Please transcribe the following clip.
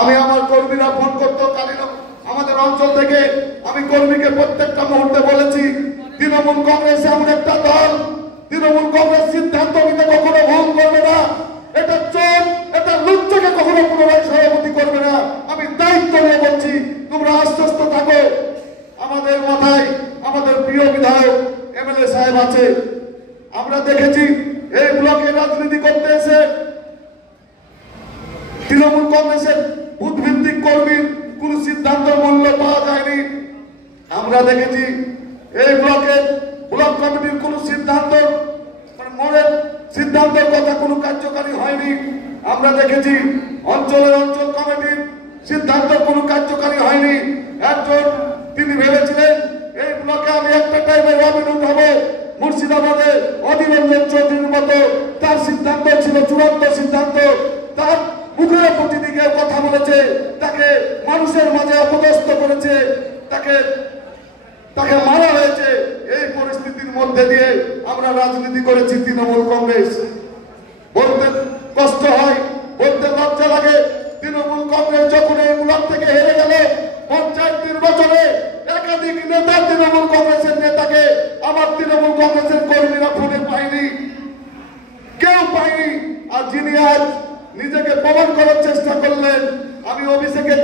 আমি আমার কর্মীরা ফোন করতো কালীন আমাদের অঞ্চল থেকে, আমি কর্মীকে প্রত্যেকটা মুহূর্তে বলেছি তৃণমূল কংগ্রেস এমন একটা দল, তৃণমূল কংগ্রেস সিদ্ধান্ত নিতে কখনো ভুল করবে না, এটা চোর এটা লুচ্চাকে কখনো পুনরায় সভাপতি করবে না। আমি দায়িত্ব নিয়ে বলছি, তোমরা আশ্বস্ত থাকো। আমাদের মাথায় আমাদের প্রিয় বিধায়ক এমএলএ সাহেব আছে। আমরা দেখেছি এই ব্লকে রাজনীতি করতে এসে তৃণমূল কংগ্রেসের বুথভিত্তিক কর্মীর কোন সিদ্ধান্ত মূল্য পাওয়া যায়নি। আমরা দেখেছি এই ব্লকের ব্লক কমিটির কোন সিদ্ধান্ত মনের সিদ্ধান্তের কথা কোনো কার্যকারী হয়নি। আমরা দেখেছি অঞ্চলের অঞ্চল কমিটির সিদ্ধান্ত কোনো কার্যকারী হয়নি। একজন তিনি ভেবেছিলেন এই ব্লকে আমি একটা টাইমে রবিন উঠাবো, মুর্শিদাবাদে অধীর রঞ্জন চৌধুরীর মতো তার সিদ্ধান্ত ছিল চূড়ান্ত সিদ্ধান্ত। তার মুখের প্রতিদিকে কথা বলেছে, তাকে মানুষের মাঝে অপদস্থ করেছে, তাকে মারা হয়েছে। এই পরিস্থিতির মধ্যে দিয়ে আমরা রাজনীতি করেছি তৃণমূল কংগ্রেস। বলতে কষ্ট হয়, বলতে লজ্জা লাগে, তৃণমূল কংগ্রেস যখন এই ব্লক থেকে হেরে গেল পঞ্চায়েত নির্বাচনে একাধিক নেতা তৃণমূল কংগ্রেসের নেতাকে আমার তৃণমূল কংগ্রেসের কর্মীরা ফোনে পায়নি, কেউ পায়নি। আর যিনি আজ নিজেকে প্রমাণ করার চেষ্টা করলেন, আমি অভিষেকে